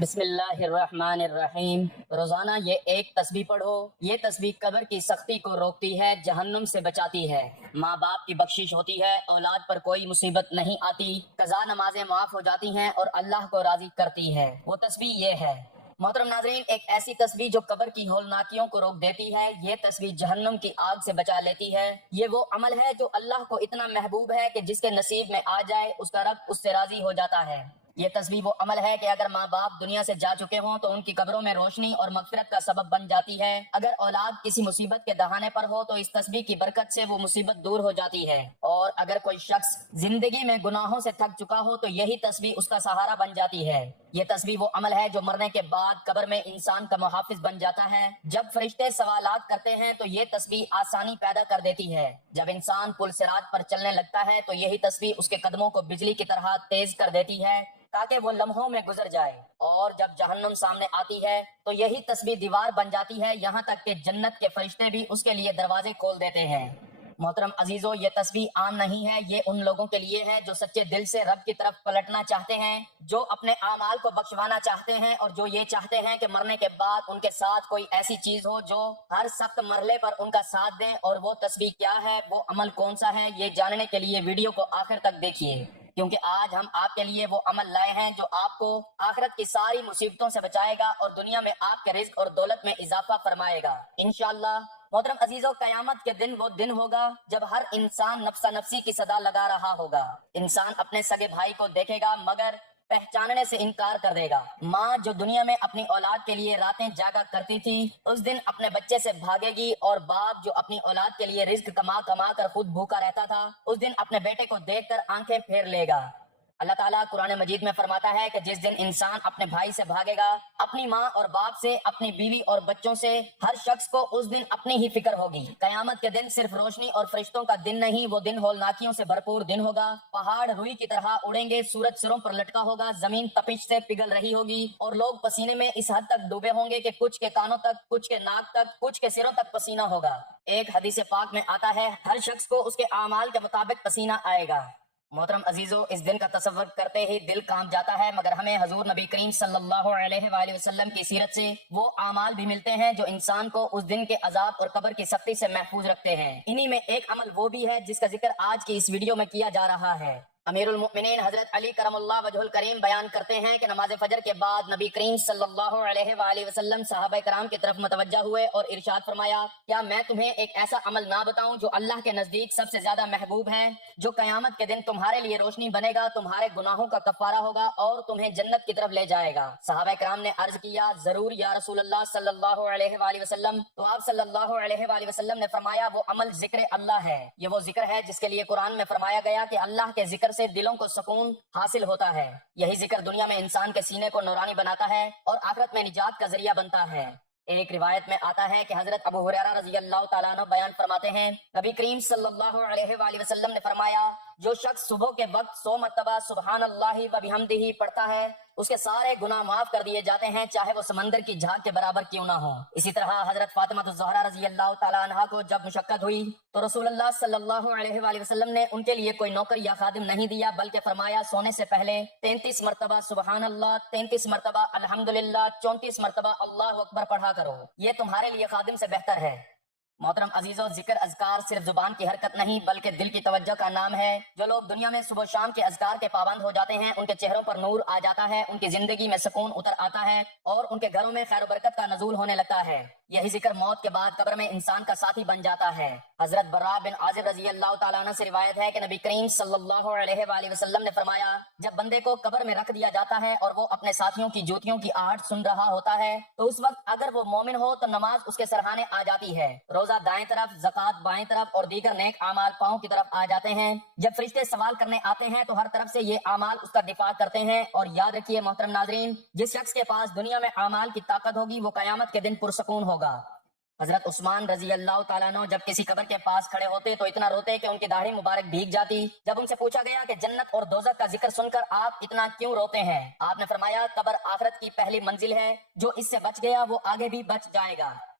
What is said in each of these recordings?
بسم اللہ الرحمن الرحیم۔ روزانہ یہ ایک تسبیح پڑھو۔ یہ تسبیح قبر کی سختی کو روکتی ہے، جہنم سے بچاتی ہے، ماں باپ کی بخشش ہوتی ہے، اولاد پر کوئی مصیبت نہیں آتی، قضا نمازیں معاف ہو جاتی ہیں اور اللہ کو راضی کرتی ہے۔ وہ تسبیح یہ ہے۔ محترم ناظرین، ایک ایسی تسبیح جو قبر کی ہولناکیوں کو روک دیتی ہے، یہ تسبیح جہنم کی آگ سے بچا لیتی ہے۔ یہ وہ عمل ہے جو اللہ کو اتنا محبوب ہے کہ جس کے نصیب میں آ جائے اس کا رب اس سے راضی ہو جاتا ہے۔ یہ تسبیح وہ عمل ہے کہ اگر ماں باپ دنیا سے جا چکے ہوں تو ان کی قبروں میں روشنی اور مغفرت کا سبب بن جاتی ہے۔ اگر اولاد کسی مصیبت کے دہانے پر ہو تو اس تسبیح کی برکت سے وہ مصیبت دور ہو جاتی ہے، اور اگر کوئی شخص زندگی میں گناہوں سے تھک چکا ہو تو یہی تسبیح اس کا سہارا بن جاتی ہے۔ یہ تسبیح وہ عمل ہے جو مرنے کے بعد قبر میں انسان کا محافظ بن جاتا ہے۔ جب فرشتے سوالات کرتے ہیں تو یہ تسبیح آسانی پیدا کر دیتی ہے۔ جب انسان پل صراط پر چلنے لگتا ہے تو یہی تسبیح اس کے قدموں کو بجلی کی طرح تیز کر دیتی ہے تاکہ وہ لمحوں میں گزر جائے، اور جب جہنم سامنے آتی ہے تو یہی تسبیح دیوار بن جاتی ہے، یہاں تک کہ جنت کے فرشتے بھی اس کے لیے دروازے کھول دیتے ہیں۔ محترم عزیزو، یہ تسبیح عام نہیں ہے، یہ ان لوگوں کے لیے ہے جو سچے دل سے رب کی طرف پلٹنا چاہتے ہیں، جو اپنے اعمال کو بخشوانا چاہتے ہیں، اور جو یہ چاہتے ہیں کہ مرنے کے بعد ان کے ساتھ کوئی ایسی چیز ہو جو ہر سخت مرحلے پر ان کا ساتھ دے۔ اور وہ تسبیح کیا ہے، وہ عمل کون سا ہے، یہ جاننے کے لیے ویڈیو کو آخر تک دیکھیے، کیونکہ آج ہم آپ کے لیے وہ عمل لائے ہیں جو آپ کو آخرت کی ساری مصیبتوں سے بچائے گا اور دنیا میں آپ کے رزق اور دولت میں اضافہ فرمائے گا انشاءاللہ۔ محترم عزیزو، قیامت کے دن وہ دن ہوگا جب ہر انسان نفسا نفسی کی صدا لگا رہا ہوگا۔ انسان اپنے سگے بھائی کو دیکھے گا مگر پہچاننے سے انکار کر دے گا۔ ماں جو دنیا میں اپنی اولاد کے لیے راتیں جاگا کرتی تھی اس دن اپنے بچے سے بھاگے گی، اور باپ جو اپنی اولاد کے لیے رزق کما کما کر خود بھوکا رہتا تھا اس دن اپنے بیٹے کو دیکھ کر آنکھیں پھیر لے گا۔ اللہ تعالیٰ قرآن مجید میں فرماتا ہے کہ جس دن انسان اپنے بھائی سے بھاگے گا، اپنی ماں اور باپ سے، اپنی بیوی اور بچوں سے، ہر شخص کو اس دن اپنی ہی فکر ہوگی۔ قیامت کے دن صرف روشنی اور فرشتوں کا دن نہیں، وہ دن ہولناکیوں سے بھرپور دن ہوگا۔ پہاڑ روئی کی طرح اڑیں گے، سورج سروں پر لٹکا ہوگا، زمین تپش سے پگھل رہی ہوگی، اور لوگ پسینے میں اس حد تک ڈوبے ہوں گے کہ کچھ کے کانوں تک، کچھ کے ناک تک، کچھ کے سروں تک پسینہ ہوگا۔ ایک حدیث پاک میں آتا ہے ہر شخص کو اس کے اعمال کے مطابق پسینہ آئے گا۔ محترم عزیزو، اس دن کا تصور کرتے ہی دل کانپ جاتا ہے، مگر ہمیں حضور نبی کریم صلی اللہ علیہ وآلہ وسلم کی سیرت سے وہ اعمال بھی ملتے ہیں جو انسان کو اس دن کے عذاب اور قبر کی سختی سے محفوظ رکھتے ہیں۔ انہی میں ایک عمل وہ بھی ہے جس کا ذکر آج کی اس ویڈیو میں کیا جا رہا ہے۔ امیر المؤمنین حضرت علی کرم اللہ وجہ الکریم بیان کرتے ہیں کہ نماز فجر کے بعد نبی کریم صلی اللہ علیہ وآلہ وسلم صحابہ کرام کی طرف متوجہ ہوئے اور ارشاد فرمایا، کیا میں تمہیں ایک ایسا عمل نہ بتاؤں جو اللہ کے نزدیک سب سے زیادہ محبوب ہے، جو قیامت کے دن تمہارے لیے روشنی بنے گا، تمہارے گناہوں کا کفارہ ہوگا اور تمہیں جنت کی طرف لے جائے گا؟ صحابہ کرام نے عرض کیا، ضرور یا رسول اللہ صلی اللہ علیہ وآلہ وسلم۔ تو آپ صلی اللہ علیہ وآلہ وسلم نے فرمایا، وہ عمل ذکر اللہ ہے۔ یہ وہ ذکر ہے جس کے لیے قرآن میں فرمایا گیا کہ اللہ کے ذکر سے دلوں کو سکون حاصل ہوتا ہے۔ یہی ذکر دنیا میں انسان کے سینے کو نورانی بناتا ہے اور آخرت میں نجات کا ذریعہ بنتا ہے۔ ایک روایت میں آتا ہے کہ حضرت ابو ہریرہ رضی اللہ تعالیٰ عنہ بیان فرماتے ہیں، نبی کریم صلی اللہ علیہ وآلہ وسلم نے فرمایا، جو شخص صبح کے وقت 100 مرتبہ سبحان اللہ و بحمدہ پڑھتا ہے اس کے سارے گناہ معاف کر دیے جاتے ہیں، چاہے وہ سمندر کی جھاگ کے برابر کیوں نہ ہو۔ اسی طرح حضرت فاطمہ الزہرا رضی اللہ تعالیٰ عنہا کو جب مشقت ہوئی تو رسول اللہ صلی اللہ علیہ وآلہ وسلم نے ان کے لیے کوئی نوکر یا خادم نہیں دیا، بلکہ فرمایا سونے سے پہلے 33 مرتبہ سبحان اللہ، 33 مرتبہ الحمدللہ، 34 مرتبہ اللہ اکبر پڑھا کرو، یہ تمہارے لیے خادم سے بہتر ہے۔ محترم عزیزو، ذکر اذکار صرف زبان کی حرکت نہیں بلکہ دل کی توجہ کا نام ہے۔ جو لوگ دنیا میں صبح و شام کے اذکار کے پابند ہو جاتے ہیں ان کے چہروں پر نور آ جاتا ہے، ان کی زندگی میں سکون اتر آتا ہے اور ان کے گھروں میں خیر و برکت کا نزول ہونے لگتا ہے۔ یہی ذکر موت کے بعد قبر میں انسان کا ساتھی بن جاتا ہے۔ حضرت براء بن عازب رضی اللہ تعالیٰ عنہ سے روایت ہے کہ نبی کریم صلی اللہ علیہ وآلہ وسلم نے فرمایا، جب بندے کو قبر میں رکھ دیا جاتا ہے اور وہ اپنے ساتھیوں کی جوتیوں کی آہٹ سن رہا ہوتا ہے تو اس وقت اگر وہ مومن ہو تو نماز اس کے سرہانے آ جاتی ہے، روزہ دائیں طرف، زکوٰۃ بائیں طرف اور دیگر نیک اعمال پاؤں کی طرف آ جاتے ہیں۔ جب فرشتے سوال کرنے آتے ہیں تو ہر طرف سے یہ اعمال اس کا دفاع کرتے ہیں۔ اور یاد رکھیے محترم ناظرین، جس شخص کے پاس دنیا میں اعمال کی طاقت ہوگی وہ قیامت کے دن پرسکون ہوگا۔ حضرت عثمان رضی اللہ تعالیٰ عنہ جب کسی قبر کے پاس کھڑے ہوتے تو اتنا روتے کہ ان کی داڑھی مبارک بھیگ جاتی۔ جب ان سے پوچھا گیا کہ جنت اور دوزخ کا ذکر سن کر آپ اتنا کیوں روتے ہیں، آپ نے فرمایا، قبر آخرت کی پہلی منزل ہے، جو اس سے بچ گیا وہ آگے بھی بچ جائے گا۔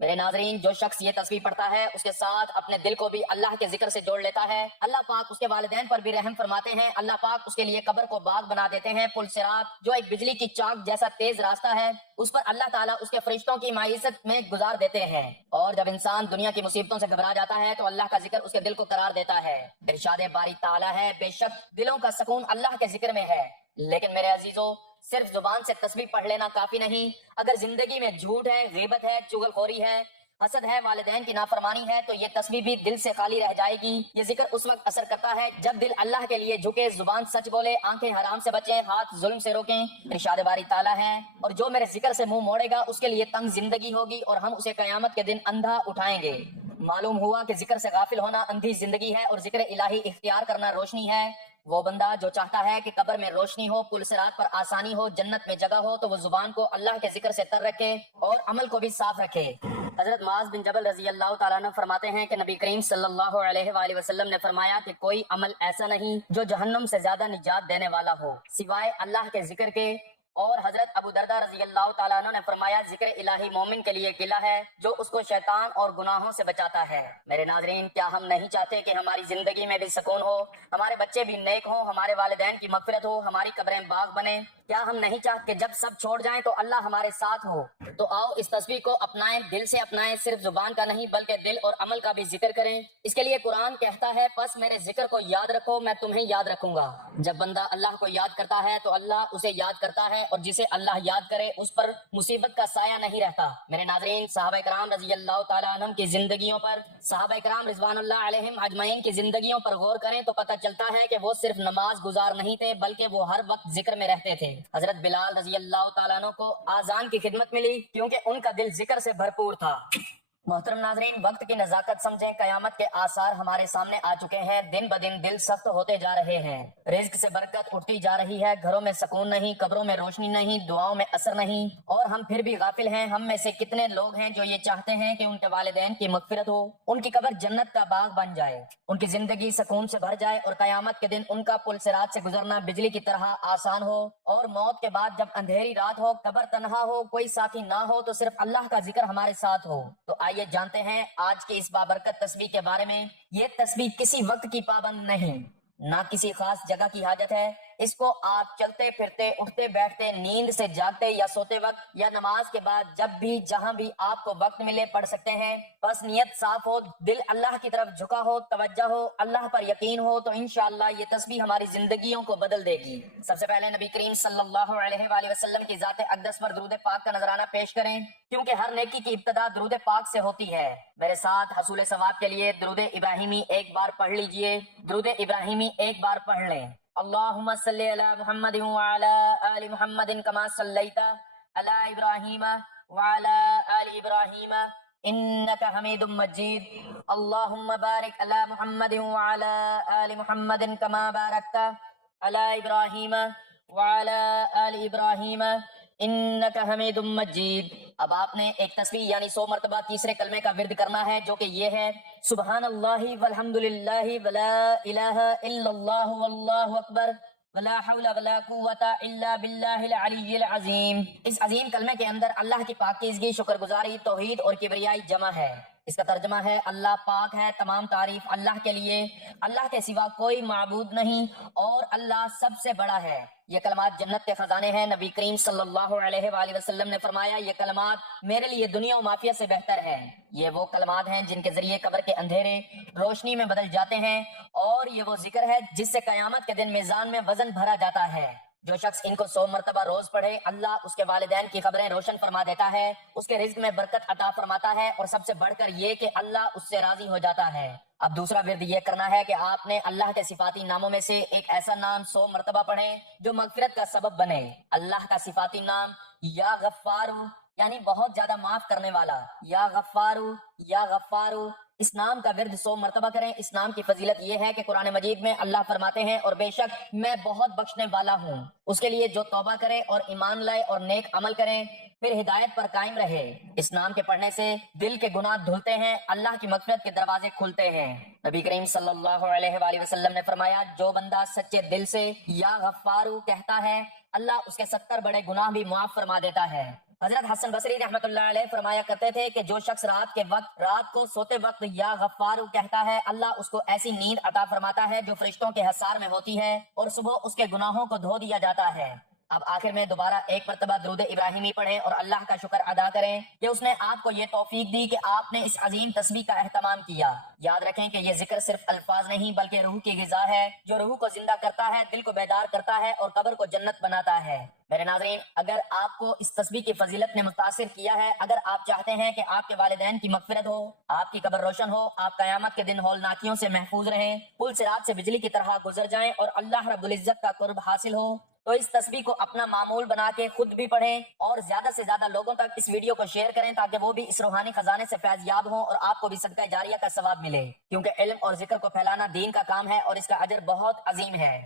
میرے ناظرین، جو شخص یہ تسبیح پڑھتا ہے اس کے ساتھ اپنے دل کو بھی اللہ کے ذکر سے جوڑ لیتا ہے، اللہ پاک اس کے والدین پر بھی رحم فرماتے ہیں، اللہ پاک اس کے لیے قبر کو باغ بنا دیتے ہیں، پل صراط جو ایک بجلی کی چاک جیسا تیز راستہ ہے اس پر اللہ تعالیٰ اس کے فرشتوں کی معیشت میں گزار دیتے ہیں، اور جب انسان دنیا کی مصیبتوں سے گھبرا جاتا ہے تو اللہ کا ذکر اس کے دل کو قرار دیتا ہے۔ ارشاد باری تعالیٰ ہے، بے شک دلوں کا سکون اللہ کے ذکر میں ہے۔ لیکن میرے عزیزو، صرف زبان سے تسبیح پڑھ لینا کافی نہیں، اگر زندگی میں جھوٹ ہے، غیبت ہے، چغل خوری ہے، حسد ہے، والدین کی نافرمانی ہے، تو یہ تسبیح بھی دل سے خالی رہ جائے گی۔ یہ ذکر اس وقت اثر کرتا ہے جب دل اللہ کے لیے جھکے، زبان سچ بولے، آنکھیں حرام سے بچیں، ہاتھ ظلم سے روکیں۔ ارشاد باری تعالیٰ ہے، اور جو میرے ذکر سے منہ موڑے گا اس کے لیے تنگ زندگی ہوگی اور ہم اسے قیامت کے دن اندھا اٹھائیں گے۔ معلوم ہوا کہ ذکر سے غافل ہونا اندھی زندگی ہے اور ذکر الہی اختیار کرنا روشنی ہے۔ وہ بندہ جو چاہتا ہے کہ قبر میں روشنی ہو، پل صراط پر آسانی ہو، جنت میں جگہ ہو، تو وہ زبان کو اللہ کے ذکر سے تر رکھے اور عمل کو بھی صاف رکھے۔ حضرت معاذ بن جبل رضی اللہ تعالیٰ عنہ فرماتے ہیں کہ نبی کریم صلی اللہ علیہ وآلہ وسلم نے فرمایا کہ کوئی عمل ایسا نہیں جو جہنم سے زیادہ نجات دینے والا ہو سوائے اللہ کے ذکر کے۔ اور حضرت ابو دردہ رضی اللہ تعالیٰ عنہ نے فرمایا ذکر الہی مومن کے لیے قلعہ ہے جو اس کو شیطان اور گناہوں سے بچاتا ہے۔ میرے ناظرین، کیا ہم نہیں چاہتے کہ ہماری زندگی میں بھی سکون ہو، ہمارے بچے بھی نیک ہوں، ہمارے والدین کی مغفرت ہو، ہماری قبریں باغ بنے؟ کیا ہم نہیں چاہتے کہ جب سب چھوڑ جائیں تو اللہ ہمارے ساتھ ہو؟ تو آؤ اس تسبیح کو اپنائیں، دل سے اپنائیں، صرف زبان کا نہیں بلکہ دل اور عمل کا بھی ذکر کریں۔ اس کے لیے قرآن کہتا ہے، پس میرے ذکر کو یاد رکھو، میں تمہیں یاد رکھوں گا۔ جب بندہ اللہ کو یاد کرتا ہے تو اللہ اسے یاد کرتا ہے، اور جسے اللہ یاد کرے اس پر مصیبت کا سایہ نہیں رہتا۔ میرے ناظرین، صحابہ کرام رضی اللہ تعالیٰ عنہم کی زندگیوں پر، صحابہ کرام رضوان اللہ علیہم اجمعین کی زندگیوں پر غور کریں تو پتہ چلتا ہے کہ وہ صرف نماز گزار نہیں تھے بلکہ وہ ہر وقت ذکر میں رہتے تھے۔ حضرت بلال رضی اللہ تعالیٰ عنہ کو آذان کی خدمت ملی کیونکہ ان کا دل ذکر سے بھرپور تھا۔ محترم ناظرین، وقت کی نزاکت سمجھیں، قیامت کے آثار ہمارے سامنے آ چکے ہیں، دن بدن دل سخت ہوتے جا رہے ہیں، رزق سے برکت اٹھتی جا رہی ہے، گھروں میں سکون نہیں، قبروں میں روشنی نہیں، دعاؤں میں اثر نہیں، اور ہم پھر بھی غافل ہیں۔ ہم میں سے کتنے لوگ ہیں جو یہ چاہتے ہیں کہ ان کے والدین کی مغفرت ہو، ان کی قبر جنت کا باغ بن جائے، ان کی زندگی سکون سے بھر جائے، اور قیامت کے دن ان کا پل صراط سے گزرنا بجلی کی طرح آسان ہو، اور موت کے بعد جب اندھیری رات ہو، قبر تنہا ہو، کوئی ساتھی نہ ہو، تو صرف اللہ کا ذکر ہمارے ساتھ ہو۔ تو آئیے جانتے ہیں آج کی اس بابرکت تسبیح کے بارے میں۔ یہ تسبیح کسی وقت کی پابند نہیں، نہ کسی خاص جگہ کی حاجت ہے۔ اس کو آپ چلتے پھرتے، اٹھتے بیٹھتے، نیند سے جاگتے یا سوتے وقت یا نماز کے بعد جب بھی جہاں بھی آپ کو وقت ملے پڑھ سکتے ہیں۔ بس نیت صاف ہو، دل اللہ کی طرف جھکا ہو، توجہ ہو، اللہ پر یقین ہو، تو انشاءاللہ یہ تسبیح ہماری زندگیوں کو بدل دے گی۔ سب سے پہلے نبی کریم صلی اللہ علیہ وآلہ وسلم کی ذات اقدس پر درود پاک کا نذرانہ پیش کریں، کیونکہ ہر نیکی کی ابتدا درود پاک سے ہوتی ہے۔ میرے ساتھ حصول ثواب کے لیے درود ابراہیمی ایک بار پڑھ لیجئے۔ درود ابراہیمی ایک بار پڑھ لیں۔ اللہم صلی علی محمد وعلی آل محمد کما صلیت علی ابراہیم وعلی آل ابراہیم انک حمید مجید۔ اللہم بارک علی محمد وعلی آل محمد کما بارکت علی ابراہیم وعلی آل ابراہیم انک حمید مجید۔ اب آپ نے ایک تسبیح یعنی 100 مرتبہ تیسرے کلمے کا ورد کرنا ہے، جو کہ یہ ہے، سبحان اللہ والحمدللہ ولا الہ الا اللہ واللہ اکبر ولا حول ولا قوت الا باللہ العلی العظیم۔ اس عظیم کلمے کے اندر اللہ کی پاکیزگی، شکر گزاری، توحید اور کبریائی جمع ہے۔ اس کا ترجمہ ہے، اللہ پاک ہے، تمام تعریف اللہ کے لیے، اللہ کے سوا کوئی معبود نہیں، اور اللہ سب سے بڑا ہے۔ یہ کلمات جنت کے خزانے ہیں۔ نبی کریم صلی اللہ علیہ وآلہ وسلم نے فرمایا، یہ کلمات میرے لیے دنیا و مافیہ سے بہتر ہیں۔ یہ وہ کلمات ہیں جن کے ذریعے قبر کے اندھیرے روشنی میں بدل جاتے ہیں، اور یہ وہ ذکر ہے جس سے قیامت کے دن میزان میں وزن بھرا جاتا ہے۔ جو شخص ان کو 100 مرتبہ روز پڑھے، اللہ اس کے والدین کی قبریں روشن فرما دیتا ہے، اس کے رزق میں برکت عطا فرماتا ہے، اور سب سے بڑھ کر یہ کہ اللہ اس سے راضی ہو جاتا ہے۔ اب دوسرا ورد یہ کرنا ہے کہ آپ نے اللہ کے صفاتی ناموں میں سے ایک ایسا نام 100 مرتبہ پڑھیں جو مغفرت کا سبب بنے۔ اللہ کا صفاتی نام یا غفارو یعنی بہت زیادہ معاف کرنے والا، یا غفارو یا غفارو، اس نام کا ورد 100 مرتبہ کریں۔ اس نام کی فضیلت یہ ہے کہ قرآن مجید میں اللہ فرماتے ہیں، اور بے شک میں بہت بخشنے والا ہوں اس کے لیے جو توبہ کرے اور ایمان لائے اور نیک عمل کریں، پھر ہدایت پر قائم رہے۔ اس نام کے پڑھنے سے دل کے گناہ دھلتے ہیں، اللہ کی مغفرت کے دروازے کھلتے ہیں۔ نبی کریم صلی اللہ علیہ وآلہ وسلم نے فرمایا، جو بندہ سچے دل سے یا غفارو کہتا ہے، اللہ اس کے 70 بڑے گناہ بھی معاف فرما دیتا ہے۔ حضرت حسن بصری رحمۃ اللہ علیہ فرمایا کرتے تھے کہ جو شخص رات کو سوتے وقت یا غفار کہتا ہے، اللہ اس کو ایسی نیند عطا فرماتا ہے جو فرشتوں کے حصار میں ہوتی ہے، اور صبح اس کے گناہوں کو دھو دیا جاتا ہے۔ اب آخر میں دوبارہ ایک مرتبہ درود ابراہیمی پڑھیں اور اللہ کا شکر ادا کریں کہ اس نے آپ کو یہ توفیق دی کہ آپ نے اس عظیم تسبیح کا اہتمام کیا۔ یاد رکھیں کہ یہ ذکر صرف الفاظ نہیں بلکہ روح کی غذا ہے، جو روح کو زندہ کرتا ہے، دل کو بیدار کرتا ہے اور قبر کو جنت بناتا ہے۔ میرے ناظرین، اگر آپ کو اس تسبیح کی فضیلت نے متاثر کیا ہے، اگر آپ چاہتے ہیں کہ آپ کے والدین کی مغفرت ہو، آپ کی قبر روشن ہو، آپ قیامت کے دن ہولناکیوں سے محفوظ رہیں، پل صراط سے بجلی کی طرح گزر جائیں اور اللہ رب العزت کا قرب حاصل ہو، تو اس تسبیح کو اپنا معمول بنا کے خود بھی پڑھیں اور زیادہ سے زیادہ لوگوں تک اس ویڈیو کو شیئر کریں تاکہ وہ بھی اس روحانی خزانے سے فیض یاب ہوں اور آپ کو بھی صدقہ جاریہ کا ثواب ملے، کیونکہ علم اور ذکر کو پھیلانا دین کا کام ہے اور اس کا اجر بہت عظیم ہے۔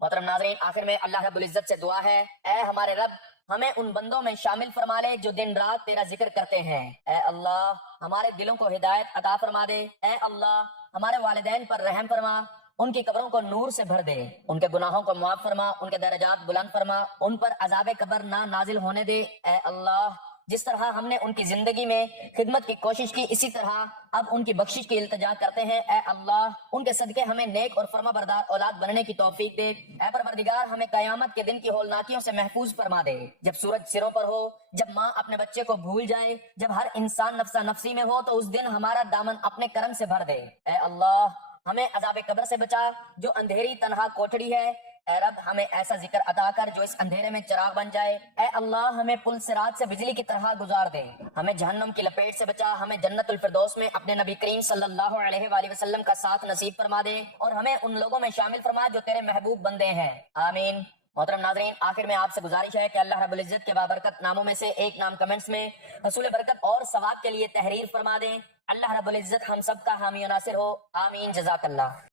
محترم ناظرین، آخر میں اللہ رب العزت سے دعا ہے، اے ہمارے رب، ہمیں ان بندوں میں شامل فرما لے جو دن رات تیرا ذکر کرتے ہیں۔ اے اللہ، ہمارے دلوں کو ہدایت عطا فرما دے۔ اے اللہ، ہمارے والدین پر رحم فرما، ان کی قبروں کو نور سے بھر دے، ان کے گناہوں کو معاف فرما، ان کے درجات بلند فرما، ان پر عذاب قبر نہ نازل ہونے دے۔ اے اللہ، جس طرح ہم نے ان کی زندگی میں خدمت کی کوشش کی، اسی طرح اب ان کی بخشش کی التجا کرتے ہیں۔ اے اللہ، ان کے صدقے ہمیں نیک اور فرما بردار اولاد بننے کی توفیق دے۔ اے پروردگار، ہمیں قیامت کے دن کی ہولناکیوں سے محفوظ فرما دے، جب سورج سروں پر ہو، جب ماں اپنے بچے کو بھول جائے، جب ہر انسان نفسا نفسی میں ہو، تو اس دن ہمارا دامن اپنے کرم سے بھر دے۔ اے اللہ، ہمیں عذاب قبر سے بچا جو اندھیری تنہا کوٹڑی ہے۔ اے رب، ہمیں ایسا ذکر عطا کر جو اس اندھیرے میں چراغ بن جائے۔ اے اللہ، ہمیں پل صراط سے بجلی کی طرح گزار دے، ہمیں جہنم کی لپیٹ سے بچا، ہمیں جنت الفردوس میں اپنے نبی کریم صلی اللہ علیہ وآلہ وسلم کا ساتھ نصیب فرما دے، اور ہمیں ان لوگوں میں شامل فرما جو تیرے محبوب بندے ہیں، آمین۔ محترم ناظرین، آخر میں آپ سے گزارش ہے کہ اللہ رب العزت کے بابرکت ناموں میں سے ایک نام کمنٹس میں حصول برکت اور ثواب کے لیے تحریر فرما دیں۔ اللہ رب العزت ہم سب کا حامی و ناصر ہو، آمین، جزاک اللہ۔